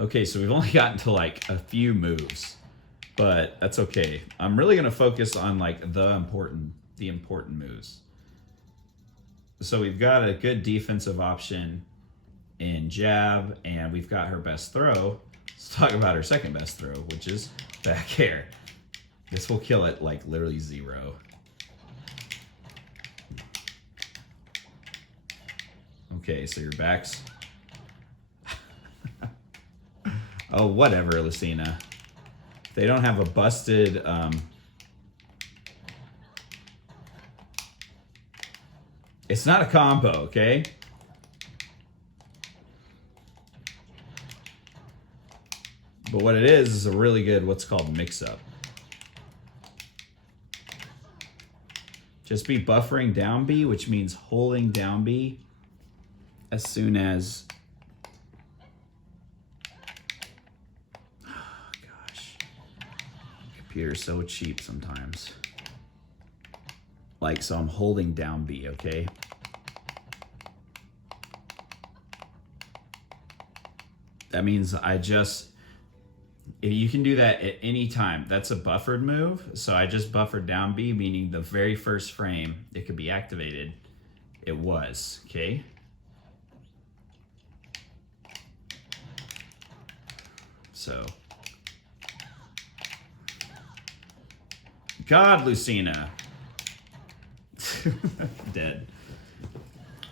Okay, so we've only gotten to like a few moves, but that's okay. I'm really gonna focus on like the important moves. So we've got a good defensive option in jab, and we've got her best throw. Let's talk about her second best throw, which is back air. This will kill it like literally 0. Okay, so your back's... Oh, whatever, Lucina. They don't have a busted... It's not a combo, okay? But what it is a really good, what's called mix-up. Just be buffering down B, which means holding down B as soon as... Oh, gosh. Computer's so cheap sometimes. Like, so I'm holding down B, okay? That means you can do that at any time. That's a buffered move. So I just buffered down B, meaning the very first frame it could be activated, it was, okay? So, God, Lucina. Dead.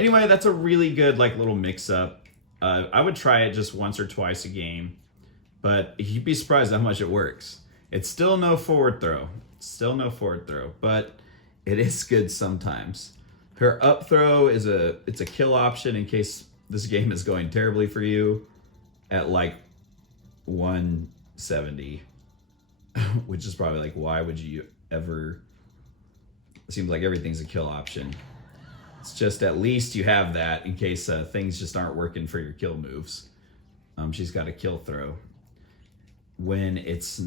Anyway, that's a really good like little mix-up. I would try it just once or twice a game, but you'd be surprised how much it works. It's still no forward throw. But it is good sometimes. Her up throw is it's a kill option in case this game is going terribly for you at like 170, which is probably like, why would you ever... It seems like everything's a kill option. It's just at least you have that in case things just aren't working for your kill moves. She's got a kill throw. When it's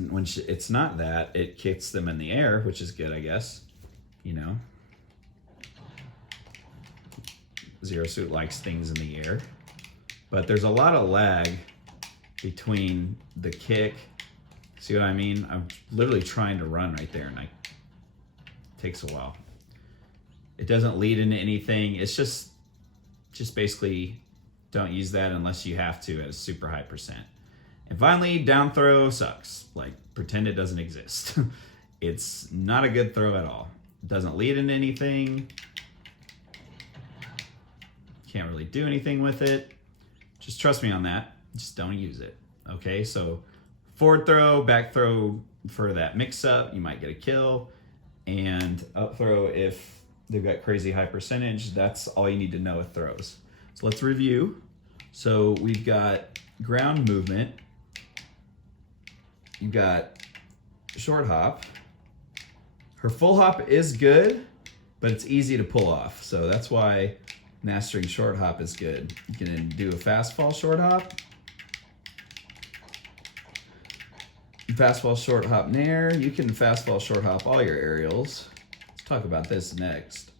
not that, it kicks them in the air, which is good, I guess. You know, Zero Suit likes things in the air, but there's a lot of lag between the kick. See what I mean? I'm literally trying to run right there, and it takes a while. It doesn't lead into anything. It's just basically don't use that unless you have to at a super high percent. And finally, down throw sucks. Like, pretend it doesn't exist. It's not a good throw at all. It doesn't lead into anything. Can't really do anything with it. Just trust me on that. Just don't use it. Okay, so forward throw, back throw for that mix-up. You might get a kill. And up throw if they've got crazy high percentage. That's all you need to know with throws. So let's review. So we've got ground movement. You've got short hop. Her full hop is good, but it's easy to pull off. So that's why mastering short hop is good. You can do a fast fall short hop. Fast fall short hop nair. You can fast fall short hop all your aerials. Let's talk about this next.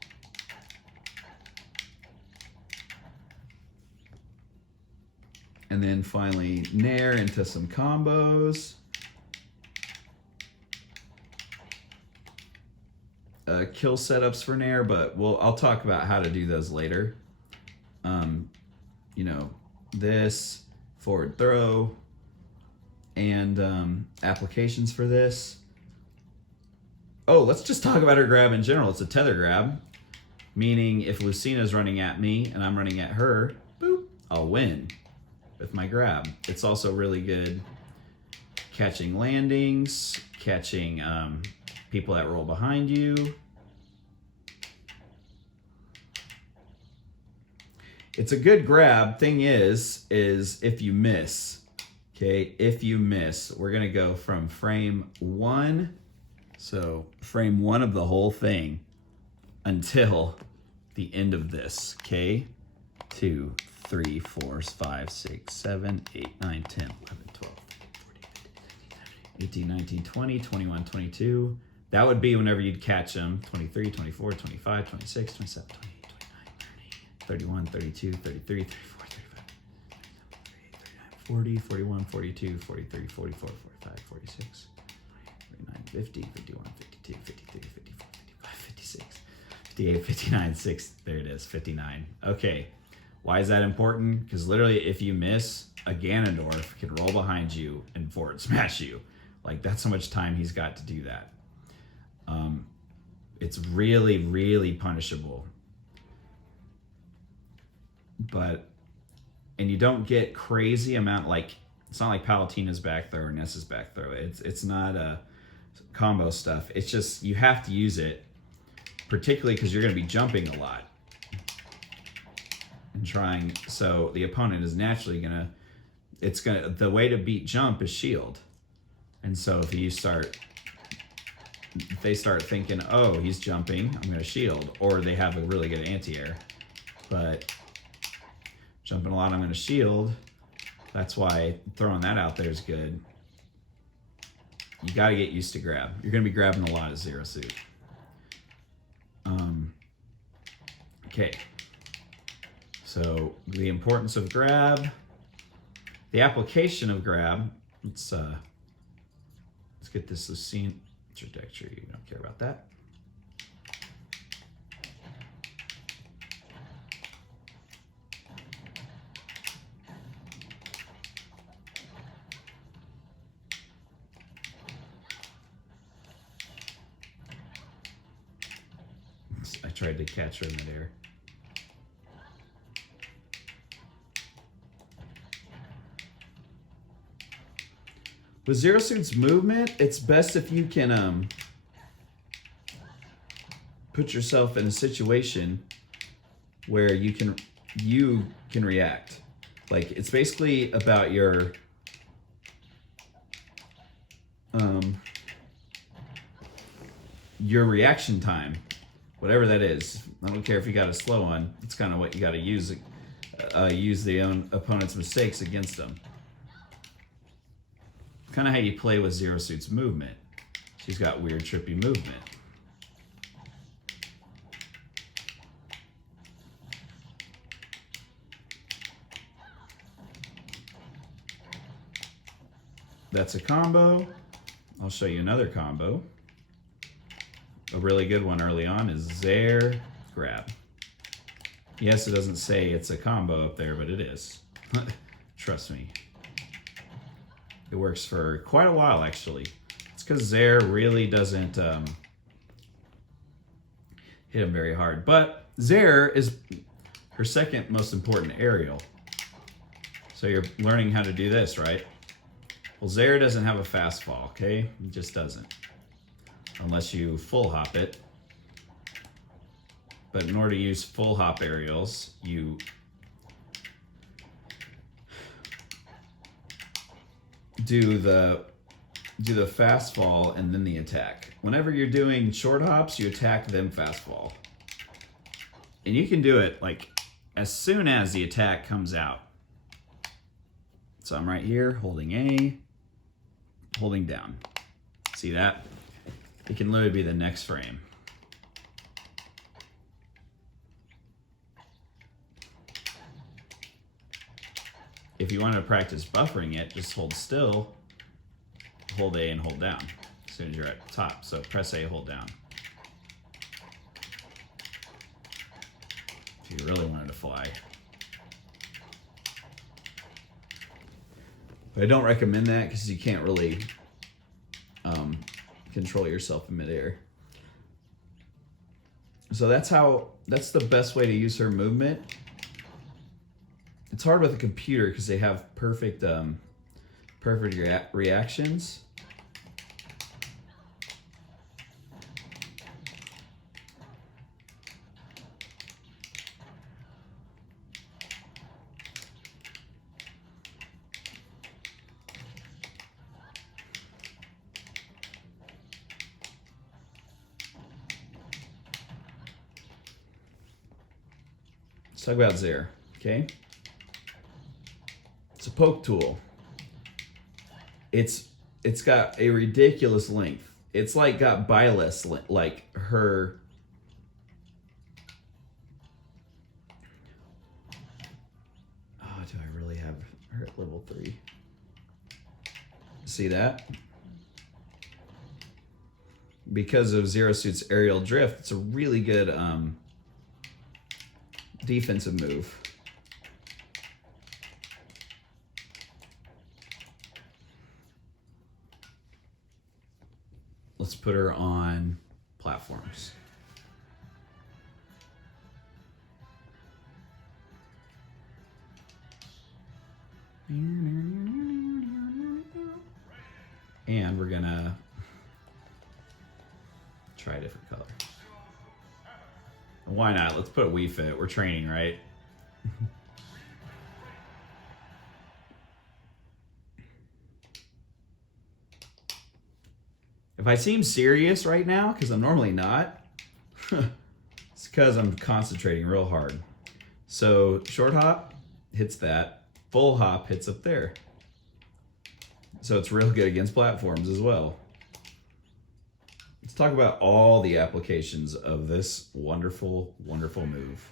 And then finally nair into some combos. Kill setups for nair, but I'll talk about how to do those later. You know, this forward throw and applications for this. Oh, let's just talk about her grab in general. It's a tether grab, meaning if Lucina's running at me and I'm running at her, boop, I'll win with my grab. It's also really good catching landings, catching people that roll behind you. It's a good grab. Thing is if you miss, okay, if you miss, we're gonna go from frame 1, so frame 1 of the whole thing until the end of this, okay? 2, 3, 4, 5, 6, 7, 8, 9, 10, 11, 12, 13, 14, 15, 18, 19, 20, 21, 22. That would be whenever you'd catch them. 23, 24, 25, 26, 27, 28, 29, 30, 31, 32, 33, 34, 35, 38, 39, 40, 41, 42, 43, 44, 45, 46, 49, 50, 51, 52, 53, 54, 55, 56, 58, 59, 6. There it is, 59. Okay, why is that important? Because literally if you miss, a Ganondorf can roll behind you and forward smash you. Like, that's how much time he's got to do that. It's really, really punishable. And you don't get crazy amount, like, it's not like Palutena's back throw or Nessa's back throw. It's not a combo stuff. It's just, you have to use it, particularly because you're going to be jumping a lot and trying. So the opponent is naturally going to, the way to beat jump is shield. And so if they start thinking, oh, he's jumping, I'm going to shield, or they have a really good anti-air, but jumping a lot, I'm going to shield. That's why throwing that out there is good. You got to get used to grab. You're going to be grabbing a lot of Zero Suit. Okay. So the importance of grab, the application of grab. Let's get this Lucine trajectory. You don't care about that. I tried to catch her in midair. With Zero Suit's movement, it's best if you can put yourself in a situation where you can react. Like, it's basically about your reaction time, whatever that is. I don't care if you got a slow one. It's kind of what you got to use. Use the opponent's mistakes against them. Kind of how you play with Zero Suit's movement. She's got weird, trippy movement. That's a combo. I'll show you another combo. A really good one early on is Zair grab. Yes, it doesn't say it's a combo up there, but it is. Trust me. It works for quite a while, actually. It's because Zair really doesn't hit him very hard. But Zair is her second most important aerial. So you're learning how to do this, right? Well, Zair doesn't have a fast fall, okay? It just doesn't. Unless you full hop it. But in order to use full hop aerials, you do the fast fall and then the attack. Whenever you're doing short hops, you attack then fast fall. And you can do it like as soon as the attack comes out. So I'm right here holding A, holding down. See that? It can literally be the next frame. If you want to practice buffering it, just hold still, hold A and hold down as soon as you're at the top. So press A, hold down. If you really wanted to fly. But I don't recommend that because you can't really control yourself in midair. So that's the best way to use her movement. It's hard with a computer because they have perfect reactions. Let's talk about Zair, okay? It's a poke tool. It's got a ridiculous length. It's like got Byless, like her. Oh, do I really have her at level level 3. See that? Because of Zero Suit's aerial drift, it's a really good defensive move. Let's put her on platforms. And we're gonna try a different color. Why not? Let's put Wii Fit. We're training, right? If I seem serious right now, because I'm normally not, it's because I'm concentrating real hard. So short hop hits that, full hop hits up there. So it's real good against platforms as well. Let's talk about all the applications of this wonderful, wonderful move.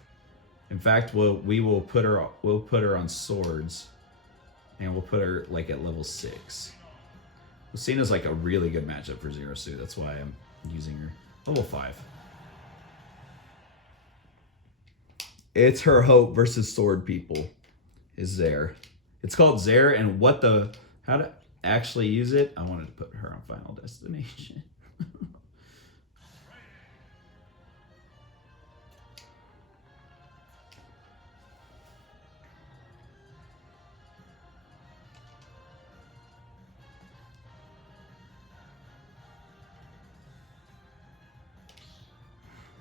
In fact, we'll put her on swords, and we'll put her like at level 6. Lucina's like a really good matchup for Zero Suit. That's why I'm using her. Level 5. It's her hope versus sword people. Is there? It's called Zaire, and how to actually use it? I wanted to put her on Final Destination.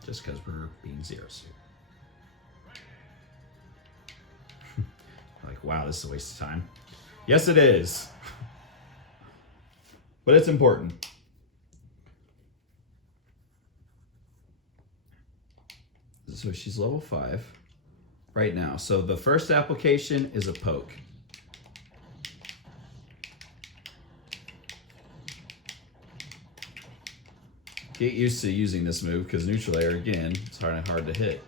Just because we're being Zero Suit. Like, wow, this is a waste of time. Yes, it is. But it's important. So she's level 5 right now. So the first application is a poke. Get used to using this move because neutral air, again, it's hard to hit.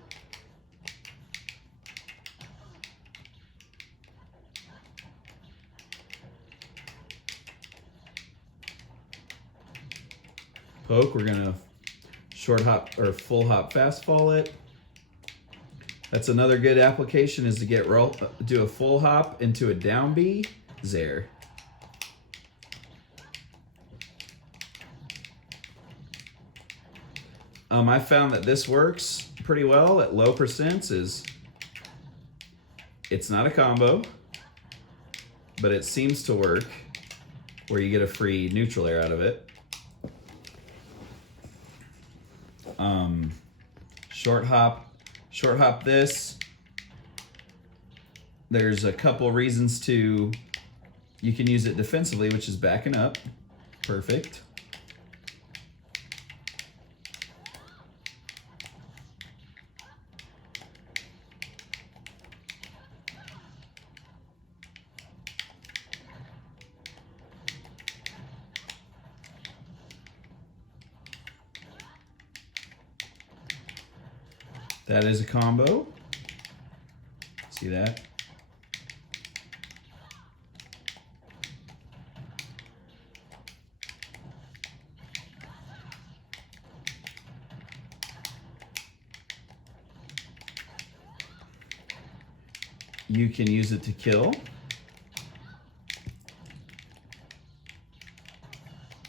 Poke, we're gonna short hop or full hop fast fall it. That's another good application, is to do a full hop into a down B, Zaire. I found that this works pretty well at low percents. It's not a combo, but it seems to work where you get a free neutral air out of it. Short hop this. There's a couple reasons you can use it defensively, which is backing up. Perfect. That is a combo. See that? You can use it to kill.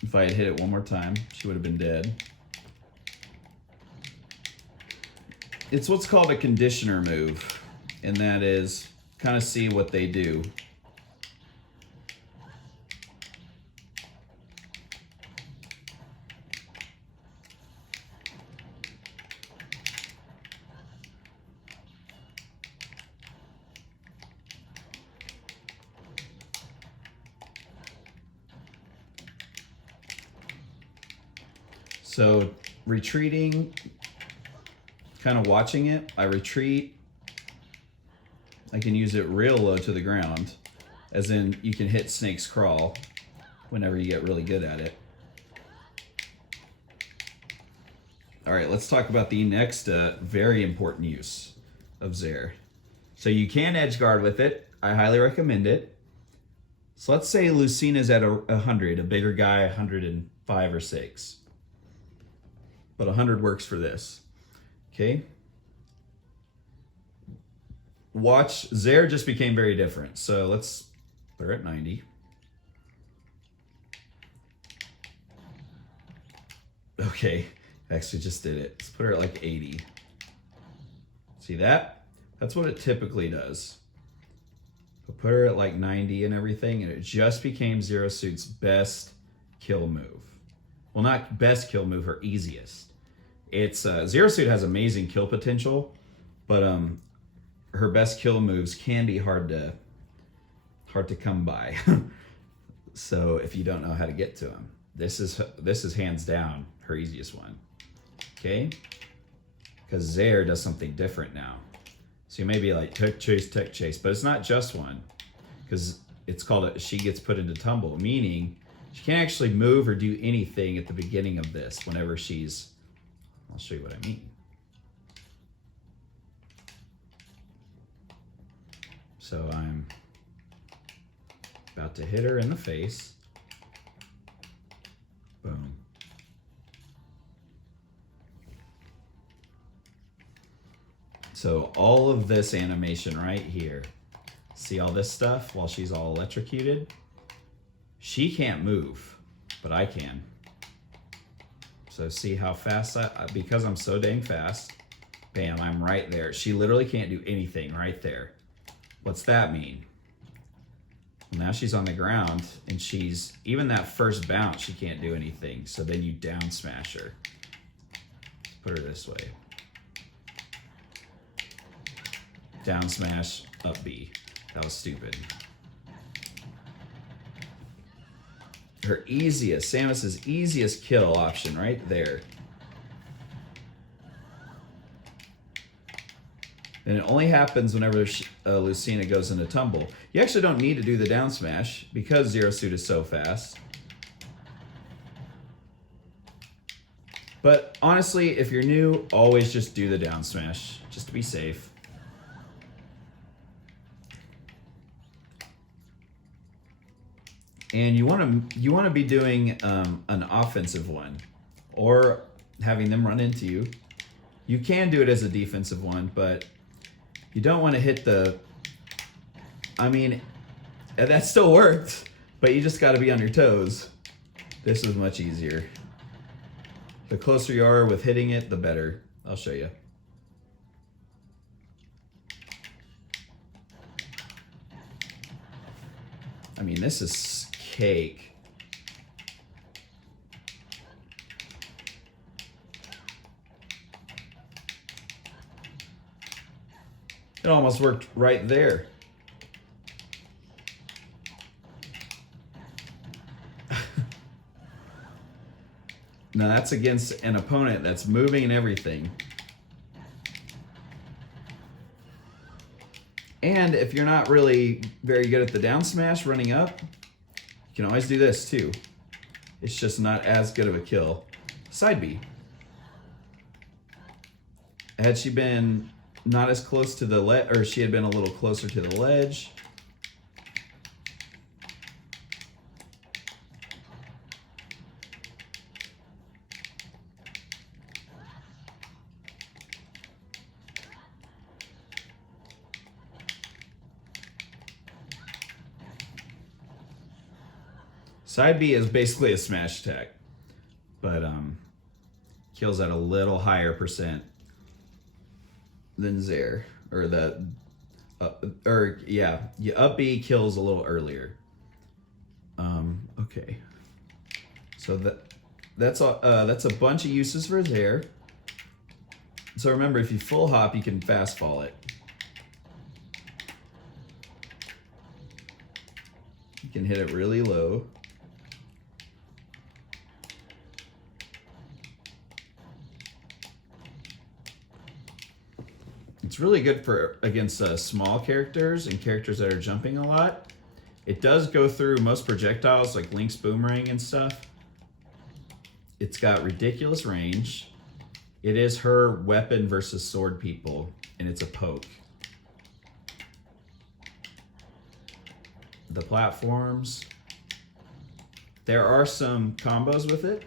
If I had hit it one more time, she would have been dead. It's what's called a conditioner move, and that is kind of see what they do. So retreating, kind of watching it, I retreat. I can use it real low to the ground, as in you can hit Snake's Crawl whenever you get really good at it. All right, let's talk about the next very important use of Zaire. So you can edge guard with it. I highly recommend it. So let's say Lucina's at 100, a bigger guy, 105 or 6. But 100 works for this. Okay? Watch, Zaire just became very different. So let's put her at 90. Okay, actually just did it. Let's put her at like 80. See that? That's what it typically does. But put her at like 90 and everything, and it just became Zero Suit's best kill move. Well, not best kill move, her easiest. It's Zero Suit has amazing kill potential, but her best kill moves can be hard to come by. So if you don't know how to get to them, this is hands down her easiest one. Okay, because Zaire does something different now. So you may be like tech chase, but it's not just one, because it's called she gets put into tumble, meaning she can't actually move or do anything at the beginning of this. Whenever she's, I'll show you what I mean. So I'm about to hit her in the face. Boom. So all of this animation right here, see all this stuff while she's all electrocuted? She can't move, but I can. So see how fast because I'm so dang fast, bam, I'm right there. She literally can't do anything right there. What's that mean? Now she's on the ground, and she's, even that first bounce, she can't do anything. So then you down smash her. Put her this way. Down smash, up B. That was stupid. Her easiest, Samus's easiest kill option right there. And it only happens whenever Lucina goes into tumble. You actually don't need to do the down smash because Zero Suit is so fast. But honestly, if you're new, always just do the down smash, just to be safe. And you want to be doing an offensive one, or having them run into you. You can do it as a defensive one, but you don't want to hit the. I mean, that still worked, but you just got to be on your toes. This is much easier. The closer you are with hitting it, the better. I'll show you. I mean, this is cake. It almost worked right there. Now that's against an opponent that's moving and everything. And if you're not really very good at the down smash running up, you can always do this too. It's just not as good of a kill. Side B. Had she been not as close to the ledge, or she had been a little closer to the ledge, side B is basically a smash attack, but kills at a little higher percent than Zaire, or the up B kills a little earlier. Okay, so that's a bunch of uses for Zaire. So remember, if you full hop, you can fast fall it. You can hit it really low. It's really good for against small characters and characters that are jumping a lot. It does go through most projectiles like Link's boomerang and stuff. It's got ridiculous range. It is her weapon versus sword people, and it's a poke. the platforms. There are some combos with it.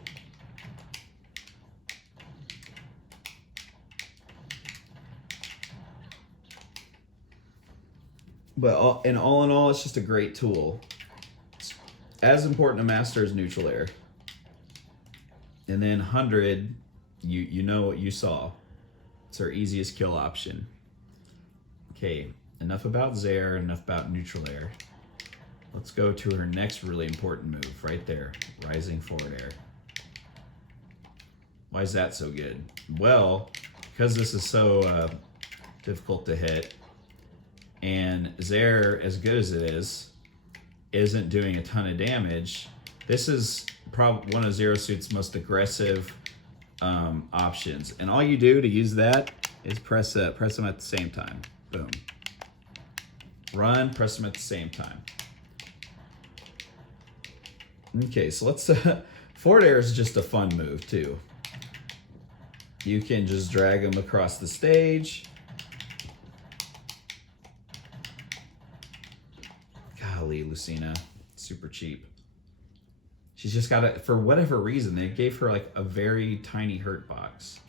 But in all, it's just a great tool. It's as important to master as neutral air. And then 100, you know what you saw. It's our easiest kill option. Okay, enough about Zaire, enough about neutral air. Let's go to her next really important move, right there, rising forward air. Why is that so good? Well, because this is so difficult to hit, and Zaire, as good as it is, isn't doing a ton of damage. This is probably one of Zero Suit's most aggressive options. And all you do to use that is press them at the same time. Boom. Run, press them at the same time. Okay, so let's, forward air is just a fun move too. You can just drag them across the stage. Golly, Lucina, super cheap. She's just got it, for whatever reason, they gave her like a very tiny hurt box.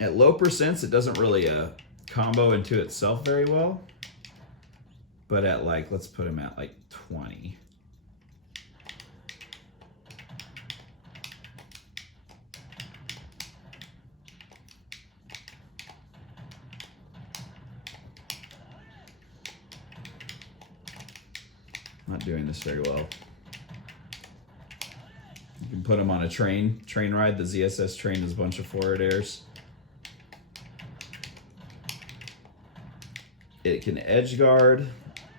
At low percents, it doesn't really combo into itself very well. But at like, let's put him at like 20. Not doing this very well. You can put him on a train ride. The ZSS train is a bunch of forward airs. It can edge guard.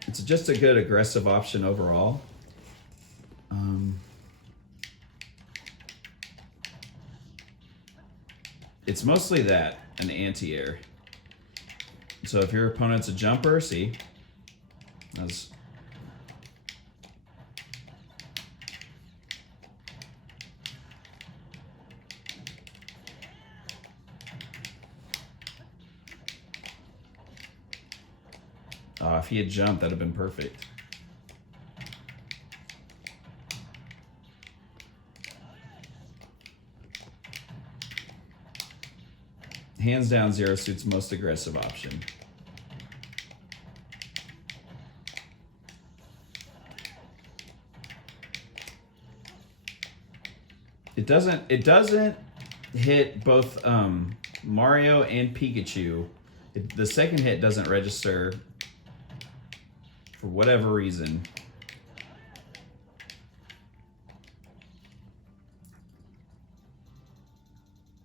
It's just a good aggressive option overall. It's mostly that, an anti-air. So if your opponent's a jumper, see, that's if he had jumped, that'd have been perfect. Hands down, Zero Suit's most aggressive option. It doesn't hit both Mario and Pikachu. The second hit doesn't register for whatever reason.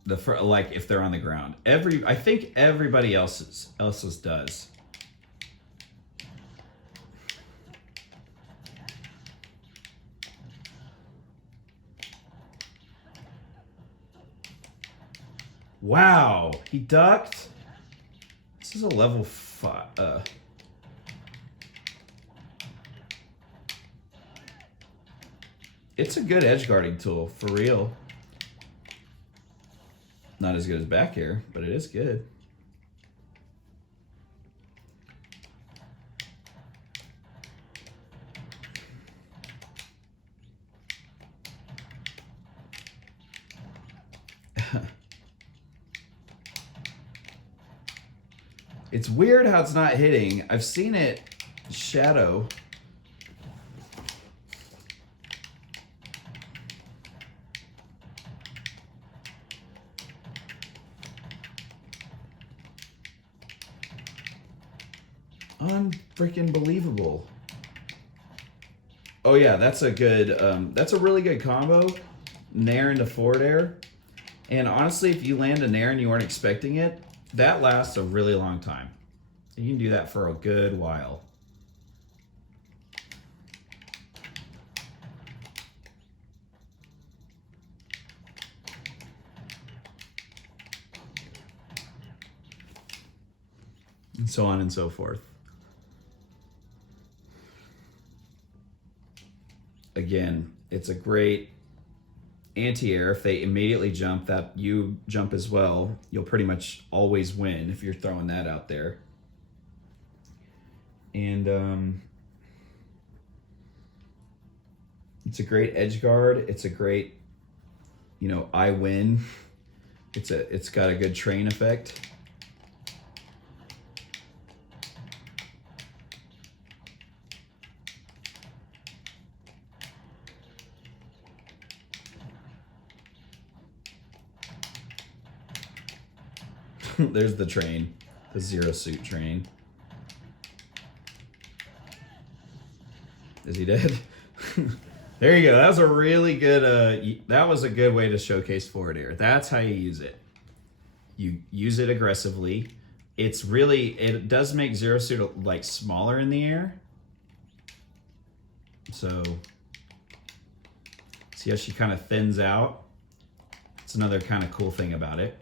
Like if they're on the ground. I think everybody else's does. Wow, he ducked. This is a level 5. It's a good edge guarding tool, for real. Not as good as back air, but it is good. It's weird how it's not hitting. I've seen it shadow. Unfreaking believable. Oh yeah, that's a good, that's a really good combo. Nair into forward air. And honestly, if you land a Nair and you weren't expecting it, that lasts a really long time. You can do that for a good while. And so on and so forth. Again, it's a great anti-air, if they immediately jump, that you jump as well, you'll pretty much always win if you're throwing that out there. And it's a great edge guard. It's a great, you know, I win. It's got a good train effect. There's the train, the zero suit train. Is he dead? There you go. That was a really good, that was a good way to showcase forward air. That's how you use it. You use it aggressively. It's really, it does make zero suit like smaller in the air. So, see how she kind of thins out? It's another kind of cool thing about it.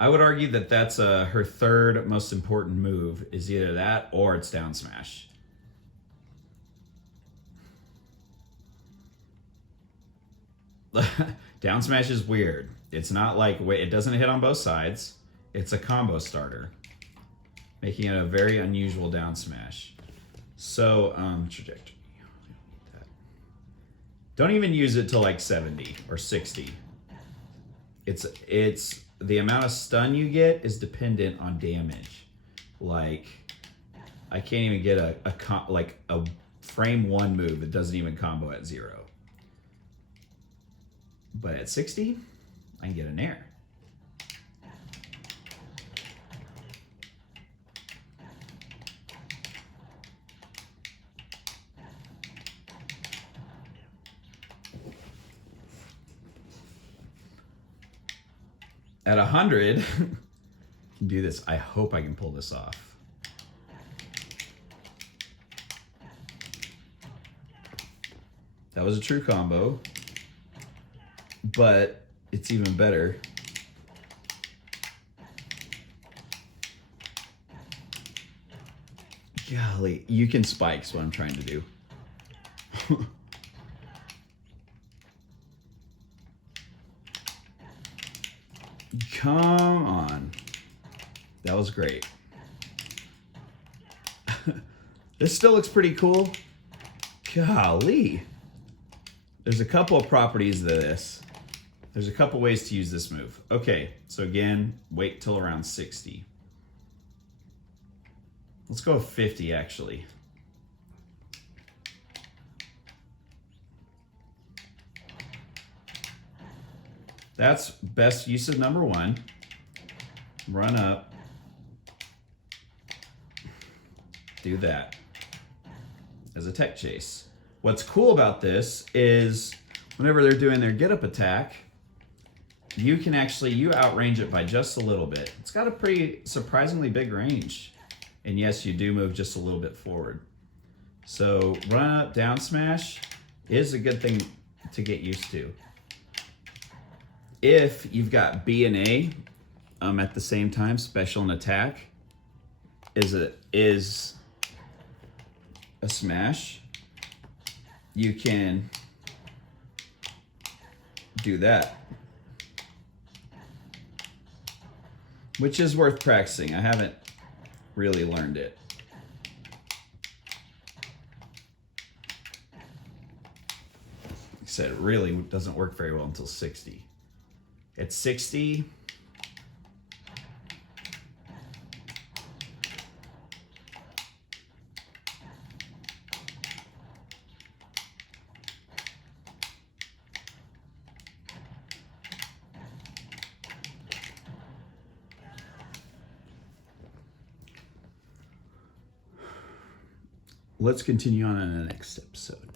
I would argue that that's her third most important move, is either that or it's down smash. Down smash is weird. It's not like, it doesn't hit on both sides. It's a combo starter, making it a very unusual down smash. So, trajectory. Don't even use it to like 70 or 60. It's the amount of stun you get is dependent on damage. Like, I can't even get a frame 1 move that doesn't even combo at 0. But at 60, I can get an air. At 100, I can do this. I hope I can pull this off. That was a true combo, but it's even better. Golly, you can spike is what I'm trying to do. Come on. That was great. This still looks pretty cool. Golly. There's a couple of properties to this. There's a couple ways to use this move. Okay, so again, wait till around 60. Let's go with 50 actually. That's best use of number 1. Run up. Do that as a tech chase. What's cool about this is whenever they're doing their get up attack, you can actually, you outrange it by just a little bit. It's got a pretty surprisingly big range. And yes, you do move just a little bit forward. So run up, down smash is a good thing to get used to. If you've got B and A at the same time, special and attack is a smash, you can do that, which is worth practicing. I haven't really learned it. Like I said, it really doesn't work very well until 60. At 60, let's continue on in the next episode.